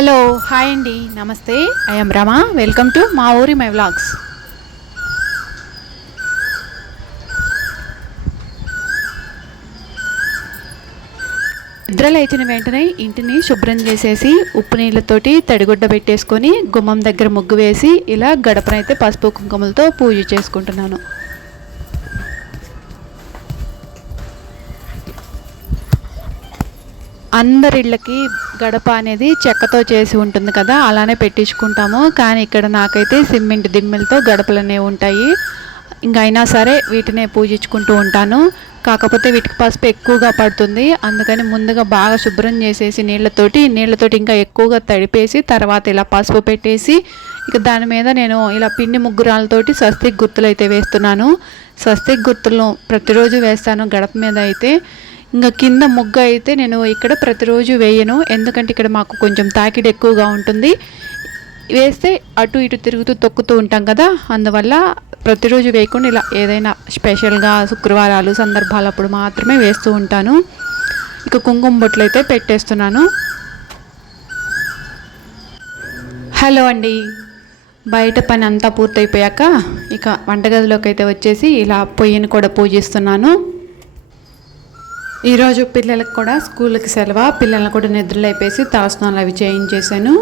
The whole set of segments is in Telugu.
హలో హాయ్ అండి, నమస్తే. ఐఎమ్ రమ. వెల్కమ్ టు మా ఊరి మై వ్లాగ్స్. నిద్ర లేచిన వెంటనే ఇంటిని శుభ్రం చేసేసి ఉప్పు నీళ్ళతోటి తడిగుడ్డ పెట్టేసుకొని గుమ్మం దగ్గర ముగ్గు వేసి ఇలా గడపనైతే పసుపు కుంకుమలతో పూజ చేసుకుంటున్నాను. అందరిళ్ళకి గడప అనేది చెక్కతో చేసి ఉంటుంది కదా, అలానే పెట్టించుకుంటాము. కానీ ఇక్కడ నాకైతే సిమెంట్ దిమ్మెలతో గడపలు అనేవి ఉంటాయి. ఇంకా అయినా సరే వీటినే పూజించుకుంటూ ఉంటాను. కాకపోతే వీటికి పసుపు ఎక్కువగా పడుతుంది, అందుకని ముందుగా బాగా శుభ్రం చేసేసి నీళ్ళతోటి ఇంకా ఎక్కువగా తడిపేసి తర్వాత ఇలా పసుపు పెట్టేసి ఇక దాని మీద నేను ఇలా పిండి ముగ్గురాలతోటి స్వస్తిక్ గుర్తులు అయితే వేస్తున్నాను. స్వస్తిక్ గుర్తులను ప్రతిరోజు వేస్తాను గడప మీద అయితే. ఇంకా కింద ముగ్గు అయితే నేను ఇక్కడ ప్రతిరోజు వేయను, ఎందుకంటే ఇక్కడ మాకు కొంచెం తాకిడి ఎక్కువగా ఉంటుంది. వేస్తే అటు ఇటు తిరుగుతూ తొక్కుతూ ఉంటాం కదా, అందువల్ల ప్రతిరోజు వేయకుండా ఇలా ఏదైనా స్పెషల్గా శుక్రవారాలు సందర్భాలప్పుడు మాత్రమే వేస్తూ ఉంటాను. ఇక కుంకుమ బొట్లు అయితే పెట్టేస్తున్నాను. హలో అండి, బయట పని అంతా పూర్తయిపోయాక ఇక వంటగదిలోకి అయితే వచ్చేసి ఇలా పొయ్యిని కూడా పూజిస్తున్నాను. ఈరోజు పిల్లలకు కూడా స్కూల్కి సెలవు, పిల్లలను కూడా నిద్రలేపేసి తలస్నానాలు అవి చేయించేశాను.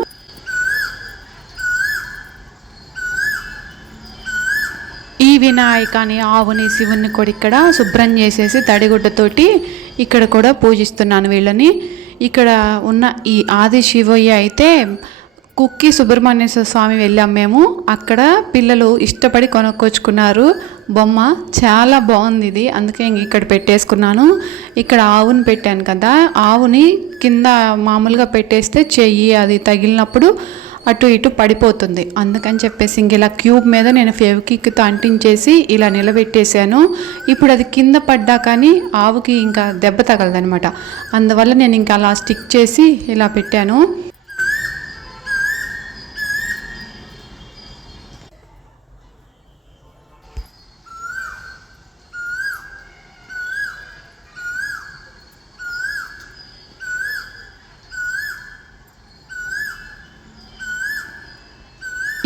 ఈ వినాయకాని ఆవుని శివుని కూడా ఇక్కడ శుభ్రం చేసేసి తడిగుడ్డతోటి ఇక్కడ కూడా పూజిస్తున్నాను వీళ్ళని. ఇక్కడ ఉన్న ఈ ఆది శివయ్య అయితే కుక్కి సుబ్రహ్మణ్యేశ్వర స్వామి వెళ్ళాం మేము. అక్కడ పిల్లలు ఇష్టపడి కొనుక్కొచ్చుకున్నారు బొమ్మ, చాలా బాగుంది ఇది, అందుకే ఇక్కడ పెట్టేసుకున్నాను. ఇక్కడ ఆవుని పెట్టాను కదా, ఆవుని కింద మామూలుగా పెట్టేస్తే చెయ్యి అది తగిలినప్పుడు అటు ఇటు పడిపోతుంది, అందుకని చెప్పేసి ఇలా క్యూబ్ మీద నేను ఫెవిక్విక్తో అంటించేసి ఇలా నిలబెట్టేశాను. ఇప్పుడు అది కింద పడ్డా కానీ ఆవుకి ఇంకా దెబ్బ తగలదనమాట, అందువల్ల నేను ఇంకా అలా స్టిక్ చేసి ఇలా పెట్టాను.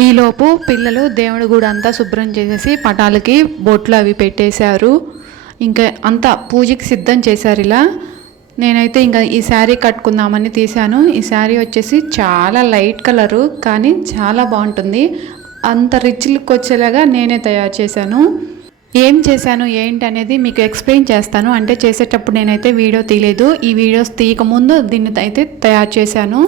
ఈలోపు పిల్లలు దేవుడి గుడి అంతా శుభ్రం చేసేసి పటాలకి బొట్లు అవి పెట్టేశారు, ఇంకా అంతా పూజకి సిద్ధం చేశారు. ఇలా నేనైతే ఇంకా ఈ శారీ కట్టుకుందామని తీశాను. ఈ శారీ వచ్చేసి చాలా లైట్ కలరు కానీ చాలా బాగుంటుంది, అంత రిచ్ లుక్ వచ్చేలాగా నేనే తయారు చేశాను. ఏం చేశాను ఏంటి అనేది మీకు ఎక్స్ప్లెయిన్ చేస్తాను. అంటే చేసేటప్పుడు నేనైతే వీడియో తీయలేదు, ఈ వీడియోస్ తీయకముందు దీన్ని అయితే తయారు చేశాను.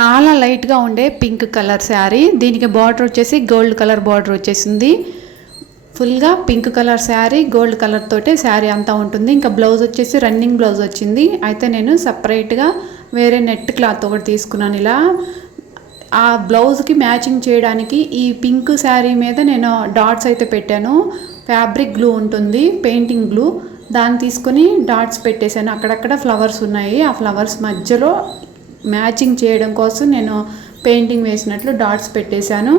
చాలా లైట్గా ఉండే పింక్ కలర్ శారీ, దీనికి బార్డర్ వచ్చేసి గోల్డ్ కలర్ బార్డర్ వచ్చేసింది. ఫుల్గా pink colour sari, gold colour తోటే శారీ అంతా ఉంటుంది. ఇంకా బ్లౌజ్ వచ్చేసి రన్నింగ్ బ్లౌజ్ వచ్చింది. అయితే నేను సపరేట్గా వేరే నెట్ క్లాత్ ఒకటి తీసుకున్నాను. ఇలా ఆ బ్లౌజ్కి మ్యాచింగ్ చేయడానికి ఈ పింక్ శారీ మీద నేను డాట్స్ అయితే పెట్టాను. ఫ్యాబ్రిక్ గ్లూ ఉంటుంది, పెయింటింగ్ గ్లూ, దాన్ని తీసుకొని డాట్స్ పెట్టేశాను. అక్కడక్కడ ఫ్లవర్స్ ఉన్నాయి, ఆ ఫ్లవర్స్ మధ్యలో మ్యాచింగ్ చేయడం కోసం నేను పెయింటింగ్ వేసినట్లు డాట్స్ పెట్టేశాను.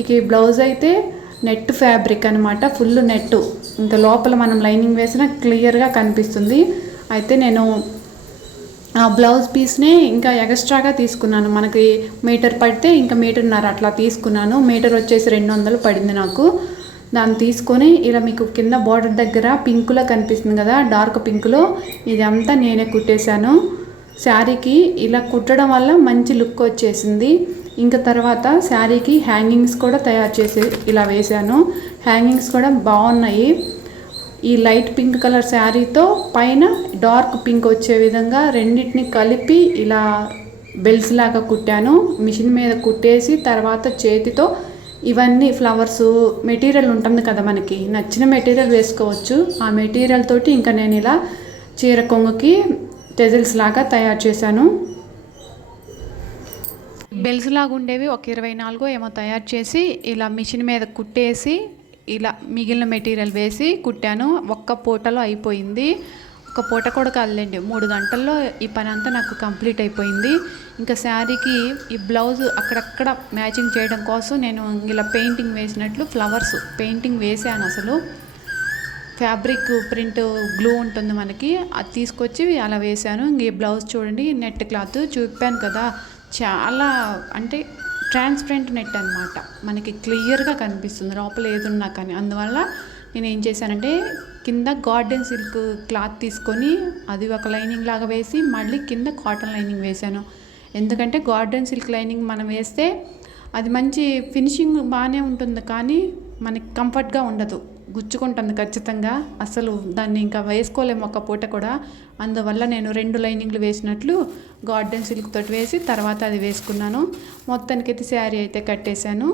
ఇక ఈ బ్లౌజ్ అయితే నెట్ ఫ్యాబ్రిక్ అనమాట, ఫుల్ నెట్, ఇంకా లోపల మనం లైనింగ్ వేసినా క్లియర్గా కనిపిస్తుంది. అయితే నేను ఆ బ్లౌజ్ పీస్ని ఇంకా ఎక్స్ట్రాగా తీసుకున్నాను, మనకి మీటర్ పడితే ఇంకా మీటర్న్నర అట్లా తీసుకున్నాను. మీటర్ వచ్చేసి 200 పడింది నాకు. దాన్ని తీసుకొని ఇలా మీకు కింద బార్డర్ దగ్గర పింకులో కనిపిస్తుంది కదా, డార్క్ పింకులో, ఇదంతా నేనే కుట్టేశాను. శారీకి ఇలా కుట్టడం వల్ల మంచి లుక్ వచ్చేసింది. ఇంకా తర్వాత శారీకి హ్యాంగింగ్స్ కూడా తయారు చేసి ఇలా వేశాను. హ్యాంగింగ్స్ కూడా బాగున్నాయి. ఈ లైట్ పింక్ కలర్ శారీతో పైన డార్క్ పింక్ వచ్చే విధంగా రెండింటిని కలిపి ఇలా బెల్స్ లాగా కుట్టాను. మిషన్ మీద కుట్టేసి తర్వాత చేతితో ఇవన్నీ ఫ్లవర్స్ మెటీరియల్ ఉంటుంది కదా, మనకి నచ్చిన మెటీరియల్ వేసుకోవచ్చు. ఆ మెటీరియల్ తోటి ఇంకా నేను ఇలా చీర కొంగుకి టెజిల్స్ లాగా తయారు చేశాను. బెల్స్ లాగా ఉండేవి ఒక 24 ఏమో తయారు చేసి ఇలా మిషన్ మీద కుట్టేసి ఇలా మిగిలిన మెటీరియల్ వేసి కుట్టాను. ఒక్క పూటలో అయిపోయింది. ఒక పూట కూడా కాదులేండి, 3 గంటల్లో ఈ పని అంతా నాకు కంప్లీట్ అయిపోయింది. ఇంకా శారీకి ఈ బ్లౌజ్ అక్కడక్కడ మ్యాచింగ్ చేయడం కోసం నేను ఇలా పెయింటింగ్ వేసినట్లు ఫ్లవర్స్ పెయింటింగ్ వేసాను. అసలు ఫ్యాబ్రిక్ ప్రింట్ గ్లూ ఉంటుంది మనకి, అది తీసుకొచ్చి అలా వేశాను. ఇంక ఈ బ్లౌజ్ చూడండి, నెట్ క్లాత్ చూపాను కదా, చాలా అంటే ట్రాన్స్పరెంట్ నెట్ అనమాట. మనకి క్లియర్గా కనిపిస్తుంది లోపల ఏదున్నా కానీ. అందువల్ల నేను ఏం చేశానంటే కింద గార్డెన్ సిల్క్ క్లాత్ తీసుకొని అది ఒక లైనింగ్ లాగా వేసి మళ్ళీ కింద కాటన్ లైనింగ్ వేశాను. ఎందుకంటే గార్డెన్ సిల్క్ లైనింగ్ మనం వేస్తే అది మంచి ఫినిషింగ్ బాగానే ఉంటుంది, కానీ మనకి కంఫర్ట్గా ఉండదు, గుచ్చుకుంటుంది ఖచ్చితంగా. అసలు దాన్ని ఇంకా వేసుకోలేము ఒక పూట కూడా. అందువల్ల నేను 2 లైనింగ్లు వేసినట్లు గార్డెన్ సిల్క్ తోటి వేసి తర్వాత అది వేసుకున్నాను. మొత్తానికైతే శారీ అయితే కట్టేశాను.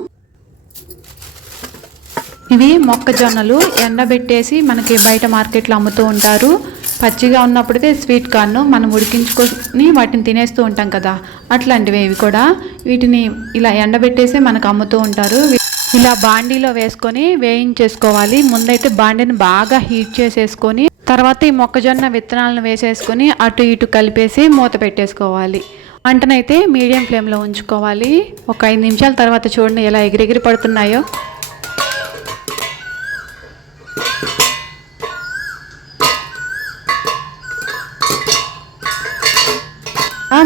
ఇవి మొక్కజొన్నలు ఎండబెట్టేసి మనకి బయట మార్కెట్లో అమ్ముతూ ఉంటారు. పచ్చిగా ఉన్నప్పుడైతే స్వీట్ కార్న్ మనం ఉడికించుకొని వాటిని తినేస్తూ ఉంటాం కదా, అట్లాంటివి ఇవి కూడా. వీటిని ఇలా ఎండబెట్టేసి మనకు అమ్ముతూ ఉంటారు. ఇలా బాండీలో వేసుకొని వేయించేసుకోవాలి. ముందైతే బాండీని బాగా హీట్ చేసేసుకొని తర్వాత ఈ మొక్కజొన్న విత్తనాలను వేసేసుకొని అటు ఇటు కలిపేసి మూత పెట్టేసుకోవాలి. వంటనైతే మీడియం ఫ్లేమ్లో ఉంచుకోవాలి. ఒక 5 నిమిషాల తర్వాత చూడండి ఎలా ఎగిరెగిరి పడుతున్నాయో.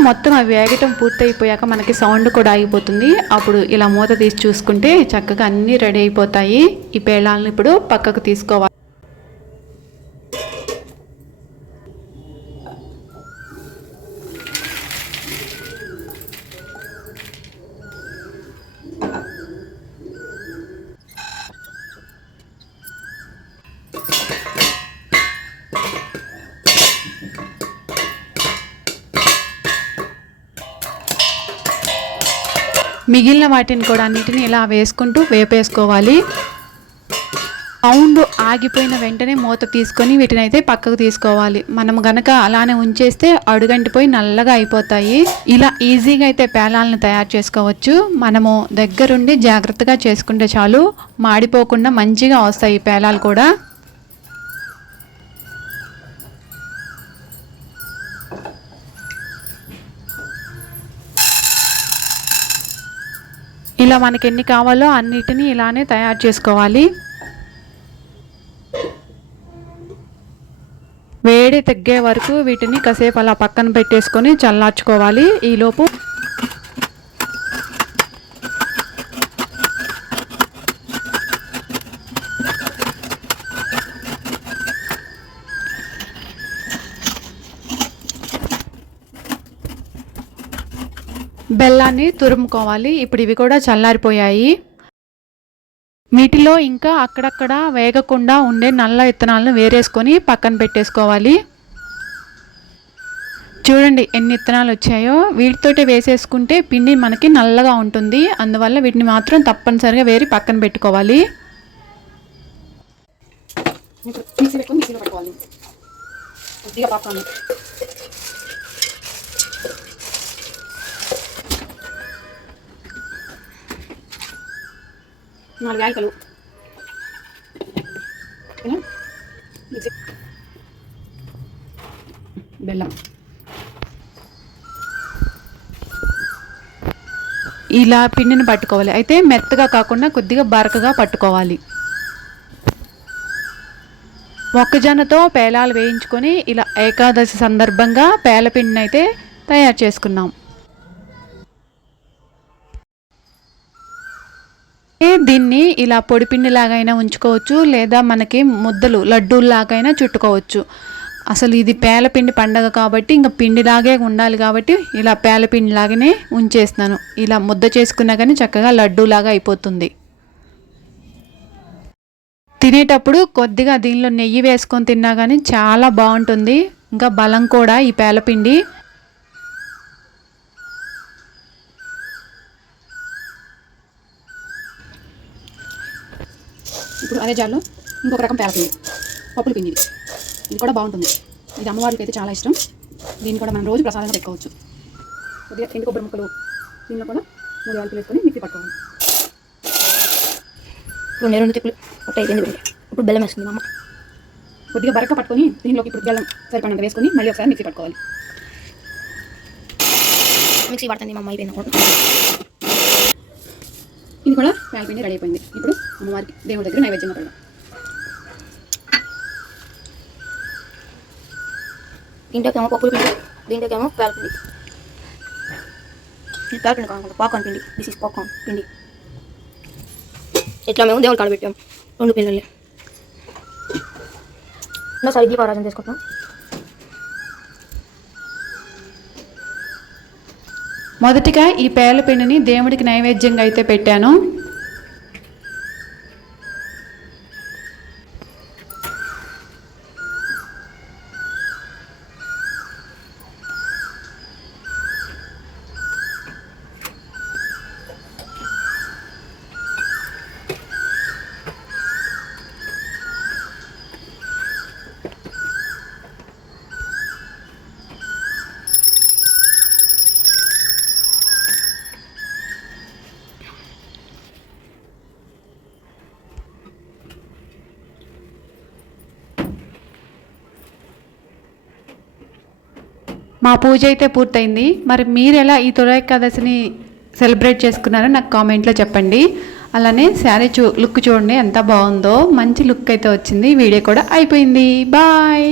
మొత్తం అవి వేగటం పూర్తయిపోయాక మనకి సౌండ్ కూడా ఆగిపోతుంది. అప్పుడు ఇలా మూత తీసి చూసుకుంటే చక్కగా అన్నీ రెడీ అయిపోతాయి. ఈ పేలాలను ఇప్పుడు పక్కకు తీసుకోవాలి. మిగిలిన వాటిని కూడా అన్నిటిని ఇలా వేసుకుంటూ వేపేసుకోవాలి. సౌండ్ ఆగిపోయిన వెంటనే మూత తీసుకొని వీటిని అయితే పక్కకు తీసుకోవాలి. మనం గనక అలానే ఉంచేస్తే అడుగంటిపోయి నల్లగా అయిపోతాయి. ఇలా ఈజీగా అయితే పేలాలను తయారు చేసుకోవచ్చు. మనము దగ్గరుండి జాగ్రత్తగా చేసుకుంటే చాలు, మాడిపోకుండా మంచిగా వస్తాయి ఈ పేలాలు కూడా. ఇలా మనకి ఎన్ని కావాలో అన్నిటినీ ఇలానే తయారు చేసుకోవాలి. వేడి తగ్గే వరకు వీటిని కాసేపు అలా పక్కన పెట్టేసుకొని చల్లార్చుకోవాలి. ఈలోపు బెల్లాన్ని తురుముకోవాలి. ఇప్పుడు ఇవి కూడా చల్లారిపోయాయి. వీటిలో ఇంకా అక్కడక్కడ వేగకుండా ఉండే నల్ల విత్తనాలను వేరేసుకొని పక్కన పెట్టేసుకోవాలి. చూడండి ఎన్ని విత్తనాలు వచ్చాయో. వీటితోటి వేసేసుకుంటే పిండి మనకి నల్లగా ఉంటుంది. అందువల్ల వీటిని మాత్రం తప్పనిసరిగా వేరి పక్కన పెట్టుకోవాలి. నాలుగు యాలకులు, బెల్లం. ఇలా పిండిని పట్టుకోవాలి. అయితే మెత్తగా కాకుండా కొద్దిగా బరకగా పట్టుకోవాలి. మొక్కజొన్నతో పేలాలు వేయించుకొని ఇలా ఏకాదశి సందర్భంగా పేలపిండిని అయితే తయారు చేసుకున్నాం. దీన్ని ఇలా పొడిపిండిలాగైనా ఉంచుకోవచ్చు, లేదా మనకి ముద్దలు లడ్డూల్లాగైనా చుట్టుకోవచ్చు. అసలు ఇది పేలపిండి పండగ కాబట్టి ఇంకా పిండిలాగే ఉండాలి కాబట్టి ఇలా పేలపిండిలాగానే ఉంచేస్తున్నాను. ఇలా ముద్ద చేసుకున్నా కానీ చక్కగా లడ్డూలాగా అయిపోతుంది. తినేటప్పుడు కొద్దిగా దీనిలో నెయ్యి వేసుకొని తిన్నా కానీ చాలా బాగుంటుంది. ఇంకా బలం కూడా ఈ పేలపిండి. ఇప్పుడు అదే జార్లో ఇంకొక రకం పేలపిండి, పప్పుల పిండి. ఇది కూడా బాగుంటుంది. ఇది అమ్మవారికి అయితే చాలా ఇష్టం. దీన్ని కూడా మనం రోజు ప్రసాదంగా పెట్టుకోవచ్చు. కొద్దిగా ఎండు కొబ్బరి ముక్కలు దీనిలో కూడా 3 యాలకులు వేసుకొని మిక్సీ పట్టుకోవాలి. ఇప్పుడు 2 తిప్పులు ఒకటి అయిపోయింది. ఇప్పుడు బెల్లం వేసుకుంది అమ్మ. కొద్దిగా బరక పట్టుకొని దీనిలోకి ఇప్పుడు బెల్లం సరిపడినంత వేసుకొని మళ్ళీ ఒకసారి మిక్సీ పట్టుకోవాలి. మిక్సీ పడుతుంది అమ్మ. అయిపోయింది. ఇది కూడా పేలపిండి రెడీ అయిపోయింది. ఇప్పుడు అమ్మవారికి దేవుడి దగ్గర నైవేద్యంగా పెడదాం. దీంట్లోకేమో పప్పుల పిండి, దీంట్లోకేమో పేలపిండి. ఇది ప్యాకెట్ కాకుండా పాకాన్ పిండి. దిస్ ఇస్ పాకాన్ పిండి. ఇట్లా మేము దేవుడు కాడ పెట్టాము 2 పిల్లల్ని. సరే దీపారాధన చేసుకుంటాం. మొదటిగా ఈ పేల పిండిని దేవుడికి నైవేద్యంగా అయితే పెట్టాను. మా పూజ అయితే పూర్తయింది. మరి మీరు ఎలా ఈ తొలి ఏకాదశిని సెలబ్రేట్ చేసుకున్నారో నాకు కామెంట్లో చెప్పండి. అలానే శారీ లుక్ చూడండి ఎంత బాగుందో. మంచి లుక్ అయితే వచ్చింది. వీడియో కూడా అయిపోయింది. బాయ్.